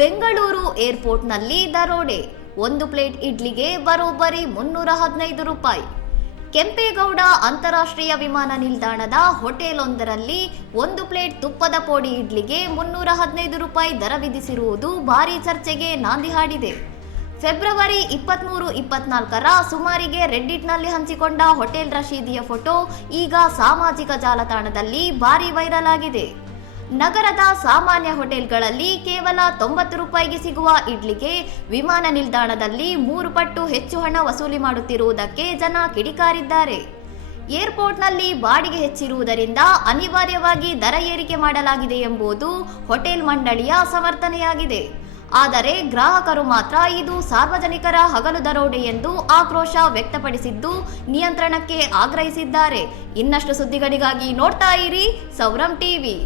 ಬೆಂಗಳೂರು ಏರ್ಪೋರ್ಟ್ನಲ್ಲಿ ದರೋಡೆ. ಒಂದು ಪ್ಲೇಟ್ ಇಡ್ಲಿಗೆ ಬರೋಬ್ಬರಿ 315 ರೂಪಾಯಿ. ಕೆಂಪೇಗೌಡ ಅಂತಾರಾಷ್ಟ್ರೀಯ ವಿಮಾನ ನಿಲ್ದಾಣದ ಹೋಟೆಲೊಂದರಲ್ಲಿ ಒಂದು ಪ್ಲೇಟ್ ತುಪ್ಪದ ಪೋಡಿ ಇಡ್ಲಿಗೆ 315 ರೂಪಾಯಿ ದರ ವಿಧಿಸಿರುವುದು ಭಾರೀ ಚರ್ಚೆಗೆ ನಾಂದಿ ಹಾಡಿದೆ. ಫೆಬ್ರವರಿ 23-24ರ ಸುಮಾರಿಗೆ ರೆಡ್ಡಿಟ್ನಲ್ಲಿ ಹಂಚಿಕೊಂಡ ಹೋಟೆಲ್ ರಶೀದಿಯ ಫೋಟೋ ಈಗ ಸಾಮಾಜಿಕ ಜಾಲತಾಣದಲ್ಲಿ ಭಾರೀ ವೈರಲ್ ಆಗಿದೆ. ನಗರದ ಸಾಮಾನ್ಯ ಹೋಟೆಲ್ಗಳಲ್ಲಿ ಕೇವಲ 90 ರೂಪಾಯಿಗೆ ಸಿಗುವ ಇಡ್ಲಿಗೆ ವಿಮಾನ ನಿಲ್ದಾಣದಲ್ಲಿ 3 ಪಟ್ಟು ಹೆಚ್ಚು ಹಣ ವಸೂಲಿ ಮಾಡುತ್ತಿರುವುದಕ್ಕೆ ಜನ ಕಿಡಿಕಾರಿದ್ದಾರೆ. ಏರ್ಪೋರ್ಟ್ನಲ್ಲಿ ಬಾಡಿಗೆ ಹೆಚ್ಚಿರುವುದರಿಂದ ಅನಿವಾರ್ಯವಾಗಿ ದರ ಏರಿಕೆ ಮಾಡಲಾಗಿದೆ ಎಂಬುದು ಹೋಟೆಲ್ ಮಂಡಳಿಯ ಸಮರ್ಥನೆಯಾಗಿದೆ. ಆದರೆ ಗ್ರಾಹಕರು ಮಾತ್ರ ಇದು ಸಾರ್ವಜನಿಕರ ಹಗಲು ದರೋಡೆ ಎಂದು ಆಕ್ರೋಶ ವ್ಯಕ್ತಪಡಿಸಿದ್ದು ನಿಯಂತ್ರಣಕ್ಕೆ ಆಗ್ರಹಿಸಿದ್ದಾರೆ. ಇನ್ನಷ್ಟು ಸುದ್ದಿಗಳಿಗಾಗಿ ನೋಡ್ತಾ ಇರಿ ಸೌರಂ ಟಿವಿ.